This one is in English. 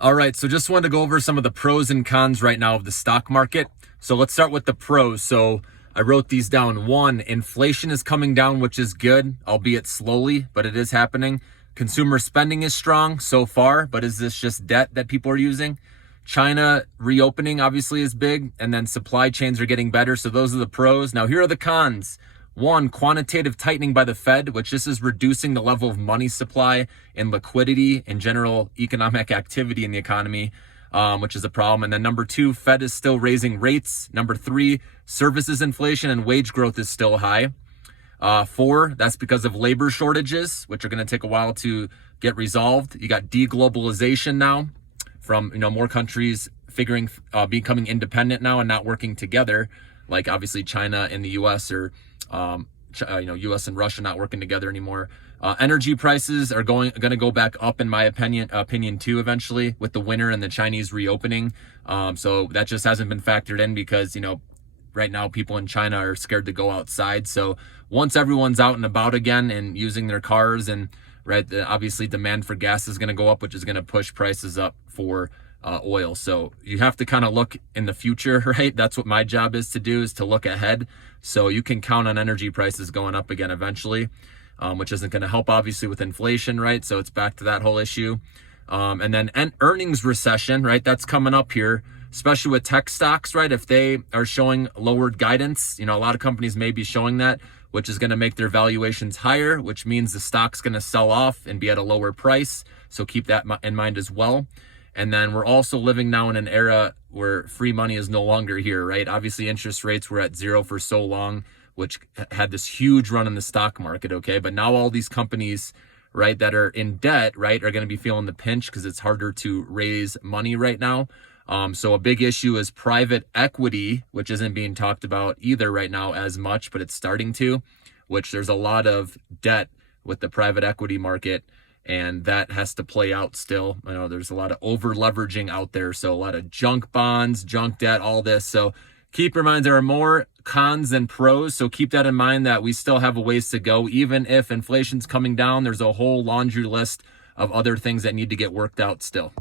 All right, so just wanted to go over some of the pros and cons right now of the stock market. So let's start with the pros. So I wrote these down. One, inflation is coming down, which is good, albeit slowly, but it is happening. Consumer spending is strong so far, but is this just debt that people are using? China reopening obviously is big, and then supply chains are getting better. So those are the pros. Now, here are the cons. One, quantitative tightening by the Fed, which this is reducing the level of money supply and liquidity and general economic activity in the economy, which is a problem. And then number two, Fed is still raising rates. Number three, services inflation and wage growth is still high. Four, that's because of labor shortages, which are going to take a while to get resolved. You got deglobalization now from, more countries becoming independent now and not working together, like obviously China and the U.S. or U.S. and Russia not working together anymore. Energy prices are going to go back up, in my opinion too, eventually with the winter and the Chinese reopening. So that just hasn't been factored in because, right now people in China are scared to go outside. So once everyone's out and about again and using their cars, and obviously demand for gas is going to go up, which is going to push prices up for oil. So you have to kind of look in the future, right? That's what my job is to do, is to look ahead. So you can count on energy prices going up again eventually, which isn't going to help obviously with inflation, right? So it's back to that whole issue. And then earnings recession, right? That's coming up here, especially with tech stocks, right? If they are showing lowered guidance, a lot of companies may be showing that, which is going to make their valuations higher, which means the stock's going to sell off and be at a lower price. So keep that in mind as well. And then we're also living now in an era where free money is no longer here, right? Obviously, interest rates were at zero for so long, which had this huge run in the stock market, okay? But now all these companies, right, that are in debt, right, are going to be feeling the pinch because it's harder to raise money right now. So a big issue is private equity, which isn't being talked about either right now as much, but it's starting to, which there's a lot of debt with the private equity market. And that has to play out still. There's a lot of over leveraging out there. So a lot of junk bonds, junk debt, all this. So keep in mind, there are more cons than pros. So keep that in mind, that we still have a ways to go. Even if inflation's coming down, there's a whole laundry list of other things that need to get worked out still.